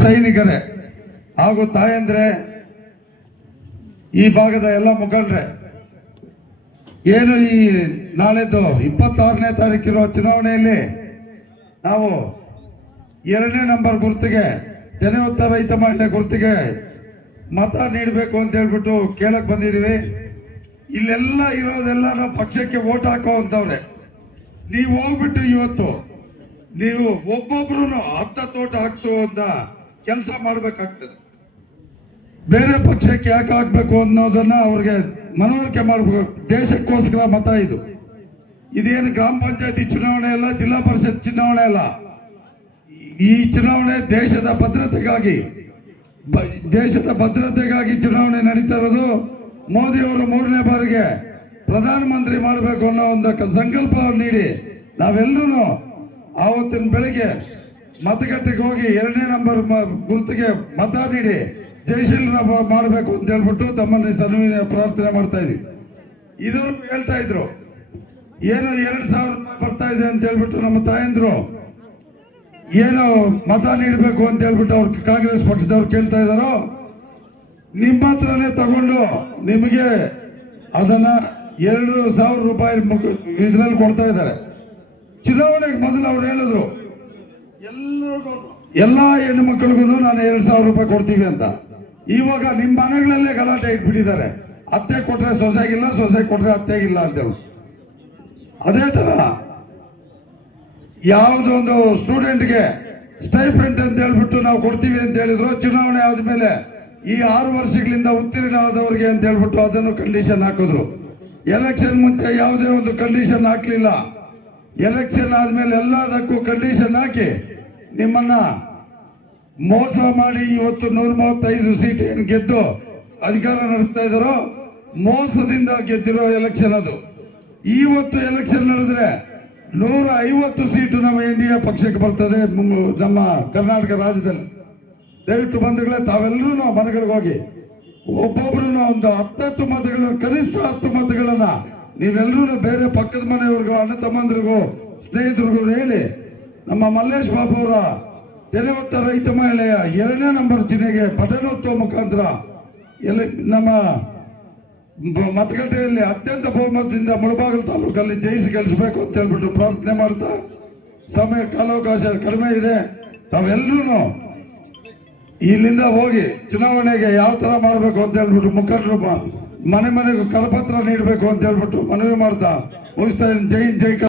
ಸೈನಿಕರೇ ಹಾಗೂ ತಾಯಂದ್ರೆ, ಈ ಭಾಗದ ಎಲ್ಲ ಮುಖಂಡ್ರೆ ಏನು ಈ ನಾಳೆದ್ದು ಇಪ್ಪತ್ತಾರನೇ ತಾರೀಕಿರೋ ಚುನಾವಣೆಯಲ್ಲಿ ನಾವು ಎರಡನೇ ನಂಬರ್ ಗುರುತಿಗೆ ತೆನೆಯುತ್ತ ರೈತ ಮಹಿಳೆ ಗುರುತಿಗೆ ಮತ ನೀಡಬೇಕು ಅಂತ ಹೇಳ್ಬಿಟ್ಟು ಕೇಳಕ್ ಬಂದಿದ್ದೀವಿ. ಇಲ್ಲೆಲ್ಲ ಇರೋದೆಲ್ಲ ನಾವು ಪಕ್ಷಕ್ಕೆ ಓಟ್ ಹಾಕೋ ಅಂತವ್ರೆ. ನೀವು ಹೋಗ್ಬಿಟ್ಟು ಇವತ್ತು ನೀವು ಒಬ್ಬೊಬ್ರು ಅರ್ಧ ತೋಟ ಹಾಕ್ಸುವಂತ ಕೆಲಸ ಮಾಡ್ಬೇಕಾಗ್ತದೆ. ಬೇರೆ ಪಕ್ಷಕ್ಕೆ ಯಾಕೆ ಹಾಕ್ಬೇಕು ಅನ್ನೋದನ್ನ ಅವ್ರಿಗೆ ಮನವರಿಕೆ ಮಾಡಬೇಕು. ದೇಶಕ್ಕೋಸ್ಕರ ಮತ ಇದು. ಇದೇನು ಗ್ರಾಮ ಪಂಚಾಯತಿ ಚುನಾವಣೆ ಅಲ್ಲ, ಜಿಲ್ಲಾ ಪರಿಷತ್ ಚುನಾವಣೆ ಅಲ್ಲ. ಈ ಚುನಾವಣೆ ದೇಶದ ಭದ್ರತೆಗಾಗಿ ದೇಶದ ಭದ್ರತೆಗಾಗಿ ಚುನಾವಣೆ ನಡೀತಾ ಇರೋದು ಮೋದಿ ಅವರು ಮೂರನೇ ಬಾರಿಗೆ ಪ್ರಧಾನಮಂತ್ರಿ ಮಾಡಬೇಕು ಅನ್ನೋ ಒಂದು ಸಂಕಲ್ಪ ನೀಡಿ. ನಾವೆಲ್ಲರೂ ಆವತ್ತಿನ ಬೆಳಿಗ್ಗೆ ಮತಗಟ್ಟೆಗೆ ಹೋಗಿ ಎರಡನೇ ನಂಬರ್ ಗುರುತಿಗೆ ಮತ ನೀಡಿ ಜಯಶೀಲನ ಮಾಡಬೇಕು ಅಂತ ಹೇಳ್ಬಿಟ್ಟು ತಮ್ಮಲ್ಲಿ ಸನ್ಮಾನ ಪ್ರಾರ್ಥನೆ ಮಾಡ್ತಾ ಇದ್ವಿ. ಇದ್ರು ಹೇಳ್ತಾ ಇದ್ರು, ಏನು ಎರಡು ಸಾವಿರ ಬರ್ತಾ ಇದೆ ಅಂತ ಹೇಳ್ಬಿಟ್ಟು ನಮ್ಮ ತಾಯಂದ್ರು, ಏನು ಮತ ನೀಡಬೇಕು ಅಂತ ಹೇಳ್ಬಿಟ್ಟು ಅವ್ರು ಕಾಂಗ್ರೆಸ್ ಪಕ್ಷದವ್ರು ಕೇಳ್ತಾ ಇದ್ದಾರೋ, ನಿಮ್ಮ ಹತ್ರನೇ ತಗೊಂಡು ನಿಮಗೆ ಅದನ್ನ ಎರಡು ಸಾವಿರ ರೂಪಾಯಿ ಇದ್ರಲ್ಲಿ ಕೊಡ್ತಾ ಇದ್ದಾರೆ. ಚುನಾವಣೆಗೆ ಮೊದಲು ಅವ್ರು ಹೇಳಿದ್ರು ಎಲ್ಲರಿಗೂ ಎಲ್ಲಾ ಹೆಣ್ಣು ಮಕ್ಕಳಿಗೂ ನಾನು ಎರಡು ಸಾವಿರ ರೂಪಾಯಿ ಕೊಡ್ತೀವಿ ಅಂತ. ಇವಾಗ ನಿಮ್ಮ ಮನೆಗಳಲ್ಲೇ ಗಲಾಟೆ ಇಟ್ಬಿಟ್ಟಿದ್ದಾರೆ. ಅತ್ತೆ ಕೊಟ್ರೆ ಸೊಸೆಗಿಲ್ಲ ಸೊಸೆ ಕೊಟ್ರೆ ಅತ್ತೆಗಿಲ್ಲ ಅಂತೇಳಿ. ಅದೇ ತರ ಯಾವುದೊಂದು ಸ್ಟೂಡೆಂಟ್ಗೆ ಸ್ಟೈಫೆಂಟ್ ಅಂತ ಹೇಳ್ಬಿಟ್ಟು ನಾವು ಕೊಡ್ತೀವಿ ಅಂತ ಹೇಳಿದ್ರು ಚುನಾವಣೆ ಆದ್ಮೇಲೆ ಈ ಆರು ವರ್ಷಗಳಿಂದ ಉತ್ತೀರ್ಣ ಆದವ್ರಿಗೆ ಅಂತ ಹೇಳ್ಬಿಟ್ಟು ಅದನ್ನು ಕಂಡೀಷನ್ ಹಾಕಿದ್ರು. ಎಲೆಕ್ಷನ್ ಮುಂಚೆ ಯಾವುದೇ ಒಂದು ಕಂಡೀಷನ್ ಹಾಕ್ಲಿಲ್ಲ. ಎಲೆಕ್ಷನ್ ಆದ್ಮೇಲೆ ಎಲ್ಲದಕ್ಕೂ ಕಂಡೀಷನ್ ಹಾಕಿ ನಿಮ್ಮನ್ನ ಮೋಸ ಮಾಡಿ ಇವತ್ತು ನೂರ ಮೂವತ್ತೈದು ಸೀಟ್ ಏನು ಗೆದ್ದು ಅಧಿಕಾರ ನಡೆಸ್ತಾ ಇದ್ದಾರೋ, ಮೋಸದಿಂದ ಗೆದ್ದಿರೋ ಎಲೆಕ್ಷನ್ ಅದು. ಇವತ್ತು ಎಲೆಕ್ಷನ್ ನಡೆದ್ರೆ ನೂರ ಐವತ್ತು ಸೀಟು ನಮ್ಮ ಇಂಡಿಯಾ ಪಕ್ಷಕ್ಕೆ ಬರ್ತದೆ ನಮ್ಮ ಕರ್ನಾಟಕ ರಾಜ್ಯದಲ್ಲಿ. ದಯವಿಟ್ಟು ಬಂಧುಗಳೇ, ತಾವೆಲ್ಲರೂ ಮನೆಗಳಿಗೆ ಹೋಗಿ ಒಬ್ಬೊಬ್ರು ಒಂದು ಹತ್ತತ್ತು ಮತಗಳನ್ನ, ಕನಿಷ್ಠ ಹತ್ತು ಮತಗಳನ್ನ ನೀವೆಲ್ಲರೂ ಬೇರೆ ಪಕ್ಕದ ಮನೆಯವ್ರಿಗೂ, ಅಣ್ಣ ತಮ್ಮಂದ್ರಿಗೂ, ಸ್ನೇಹಿತರಿಗೂ ಹೇಳಿ. ನಮ್ಮ ಮಲ್ಲೇಶ್ ಬಾಬು ಅವರ ತೆರೆವತ್ತ ರೈತ ಮಹಿಳೆಯ ಎರಡನೇ ನಂಬರ್ ಜಿಲ್ಲೆಗೆ ಪಠನೋತ್ಸವ ಮುಖಾಂತರ ಎಲ್ಲಿ ನಮ್ಮ ಮತಗಟ್ಟೆಯಲ್ಲಿ ಅತ್ಯಂತ ಬಹುಮತದಿಂದ ಮುಳಬಾಗಿಲು ತಾಲೂಕಲ್ಲಿ ಜಯಿಸಿ ಗೆಲ್ಲಿಸಬೇಕು ಅಂತ ಹೇಳ್ಬಿಟ್ಟು ಪ್ರಾರ್ಥನೆ ಮಾಡ್ತಾ ಸಮಯ ಕಾಲಾವಕಾಶ ಕಡಿಮೆ ಇದೆ. ತಾವೆಲ್ಲರೂ ಇಲ್ಲಿಂದ ಹೋಗಿ ಚುನಾವಣೆಗೆ ಯಾವ ತರ ಮಾಡಬೇಕು ಅಂತ ಹೇಳ್ಬಿಟ್ಟು ಮುಖಂಡರು ಮನೆ ಮನೆಗೂ ಕಲಪತ್ರ ನೀಡಬೇಕು ಅಂತ ಹೇಳ್ಬಿಟ್ಟು ಮನವಿ ಮಾಡ್ತಾ ಮುಗಿಸ್ತಾ ಇದ್ದೀನಿ ಜೈ ಜೈ.